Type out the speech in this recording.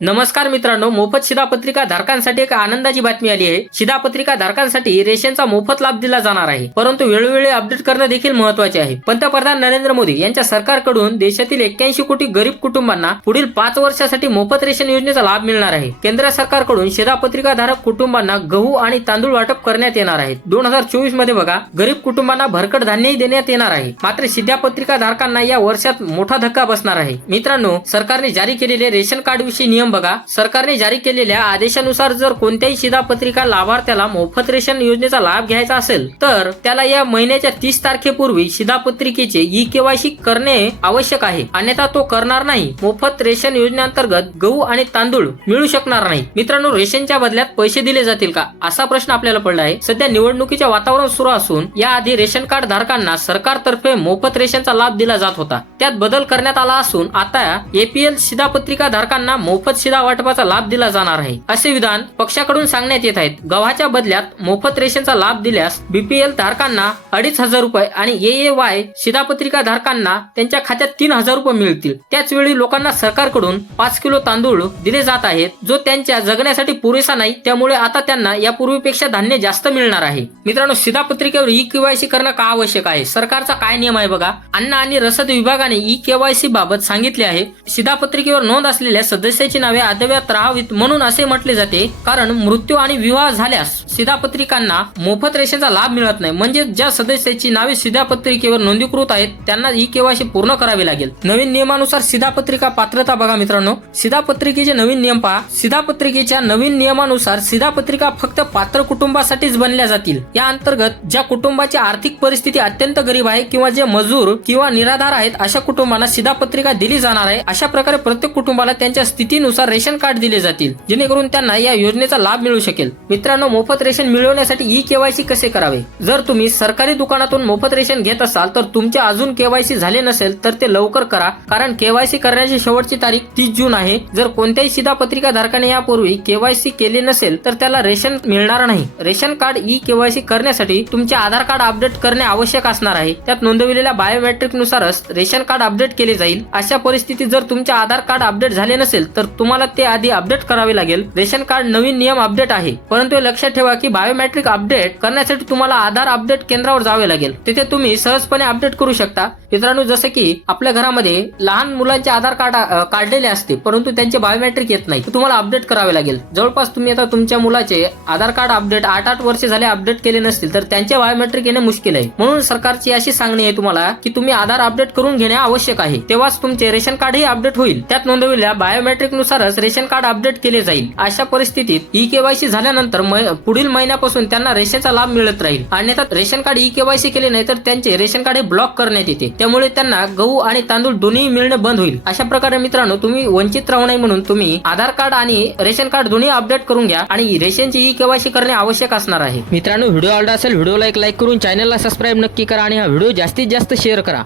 नमस्कार मित्रांनो मोफत शिधापत्रिका धारकांसाठी एक आनंदाची बातमी आली आहे. शिधापत्रिका धारकांसाठी रेशनचा मोफत लाभ दिला जाणार आहे. परंतु वेळोवेळी अपडेट करणं देखील महत्त्वाचे आहे. पंतप्रधान नरेंद्र मोदी यांच्या सरकारकडून देशातील एक्क्याऐंशी कोटी गरीब कुटुंबांना पुढील पाच वर्षासाठी मोफत रेशन योजनेचा लाभ मिळणार आहे. केंद्र सरकारकडून शिधापत्रिका धारक कुटुंबांना गहू आणि तांदूळ वाटप करण्यात येणार आहे. दोन हजार चोवीसमध्ये बघा गरीब कुटुंबांना भरकट धान्यही देण्यात येणार आहे. मात्र शिधापत्रिका धारकांना या वर्षात मोठा धक्का बसणार आहे. मित्रांनो सरकारने जारी केलेले रेशन कार्ड विषयी नियम बघा. सरकारने जारी केलेल्या आदेशानुसार जर कोणत्याही शिधापत्रिका लाभार्थ्याला मोफत रेशन योजनेचा लाभ घ्यायचा असेल तर त्याला या महिन्याच्या तीस तारखेपूर्वी शिधापत्रिकेचे ई केवायसी करणे आवश्यक आहे. अन्यथा तो करणार नाही. मोफत रेशन योजनेअंतर्गत गहू आणि तांदूळ मिळू शकणार नाही. मित्रांनो रेशनच्या बदल्यात पैसे दिले जातील का? असा प्रश्न आपल्याला पडला आहे. सध्या निवडणुकीचे वातावरण सुरू असून याआधी रेशन कार्ड धारकांना सरकारतर्फे मोफत रेशनचा लाभ दिला जात होता. त्यात बदल करण्यात आला असून आता एपीएल शिधापत्रिका धारकांना मोफत शिधा वाटपाचा लाभ दिला जाणार आहे. असे विधान पक्षाकडून सांगण्यात येत आहेत. गव्हाच्या बदल्यात मोफत रेशनचा लाभ दिल्यास बीपीएल धारकांना अडीच हजार रुपये आणि ए वाय शिधापत्रिका धारकांना त्यांच्या खात्यात तीन हजार रुपये मिळतील. त्याच वेळी लोकांना सरकारकडून पाच किलो तांदूळ दिले जात आहेत जो त्यांच्या जगण्यासाठी पुरेसा नाही. त्यामुळे आता त्यांना यापूर्वीपेक्षा धान्य जास्त मिळणार आहे. मित्रांनो शिधापत्रिकेवर ई केवायसी करणं का आवश्यक आहे? सरकारचा काय नियम आहे बघा. अन्न आणि रसद विभागाने ई केवायसी बाबत सांगितले आहे. शिधापत्रिकेवर नोंद असलेल्या सदस्याची नावे अद्ययावत राहावीत म्हणून असे म्हटले जाते कारण मृत्यू आणि विवाह झाल्यास शिधापत्रिकांना मोफत रेशनचा लाभ मिळत नाही. म्हणजे ज्या सदस्याची नावे शिधापत्रिकेवर नोंदणीकृत आहेत त्यांना ई केवायसी पूर्ण करावी लागेल. नवीन नियमानुसार शिधापत्रिका पात्रता बघा मित्रांनो. शिधापत्रिकेचे नवीन नियम पहा. शिधापत्रिकेच्या नवीन नियमानुसार शिधापत्रिका फक्त पात्र कुटुंबासाठीच बनल्या जातील. या अंतर्गत ज्या कुटुंबाची आर्थिक परिस्थिती अत्यंत गरीब आहे किंवा जे मजूर किंवा निराधार आहेत अशा कुटुंबांना शिधापत्रिका दिली जाणार आहे. अशा प्रकारे प्रत्येक कुटुंबाला त्यांच्या स्थितीनुसार रेशन कार्ड दिले जातील. जेणेकरून त्यांना या योजनेचा लाभ मिळू शकेल. मित्रांनो मोफत रेशन मिळवण्यासाठी ई केवायसी कसे करावे? जर तुम्ही सरकारी दुकानातून मोफत रेशन घेत असाल तर तुमचे अजून केवायसी झाले नसेल तर ते लवकर करा. कारण केवायसी करण्याची शेवटची तारीख तीस जून आहे. जर कोणत्याही शिधापत्रिका धारकाने यापूर्वी केवायसी केले नसेल तर त्याला रेशन मिळणार नाही. रेशन कार्ड ई केवायसी करण्यासाठी तुमचे आधार कार्ड अपडेट करणे आवश्यक असणार आहे. त्यात नोंदविलेल्या बायोमेट्रिक नुसारच रेशन कार्ड अपडेट केले जाईल. अशा परिस्थितीत जर तुमचे आधार कार्ड अपडेट झाले नसेल तर तुम्हाला ते आधी अपडेट करावे लागेल. रेशन कार्ड नवीन नियम अपडेट आहे. परंतु लक्षात ठेवा की बायोमेट्रिक अपडेट करण्यासाठी तुम्हाला आधार अपडेट केंद्रावर जावे लागेल. तिथे तुम्ही सहजपणे अपडेट करू शकता. मित्रांनो जसं की आपल्या घरामध्ये लहान मुलांचे आधार कार्ड काढलेले असते परंतु त्यांचे बायोमेट्रिक येत नाही. तर तुम्हाला अपडेट करावे लागेल. जवळपास तुम्ही आता तुमच्या मुलाचे आधार कार्ड अपडेट आठ आठ वर्ष झाले अपडेट केले नसतील तर त्यांचे बायोमेट्रिक येणे मुश्किल आहे. म्हणून सरकारची अशी सांगणी आहे तुम्हाला की तुम्ही आधार अपडेट करून घेणे आवश्यक आहे. तेव्हाच तुमचे रेशन कार्डही अपडेट होईल. त्यात नोंदवलेल्या बायोमेट्रिक नुसारच रेशन कार्ड अपडेट केले जाईल. अशा परिस्थितीत ई केवायसी झाल्यानंतर पुढील पुढील महिन्यापासून त्यांना रेशनचा लाभ मिळत राहील. अन्यथा रेशन कार्ड ई केवायसी केले नाही तर त्यांचे रेशन कार्ड हे ब्लॉक करण्यात येते. त्यामुळे त्यांना गहू आणि तांदूळ दोन्ही मिळणे बंद होईल. अशा प्रकारे मित्रांनो तुम्ही वंचित राहू नये म्हणून तुम्ही आधार कार्ड आणि रेशन कार्ड दोन्ही अपडेट करून घ्या आणि रेशनची ई केवायसी करणे आवश्यक असणार आहे. मित्रांनो व्हिडिओ आवडला असेल व्हिडिओला एक लाईक करून चॅनलला सबस्क्राईब नक्की करा आणि हा व्हिडिओ जास्तीत जास्त शेअर करा.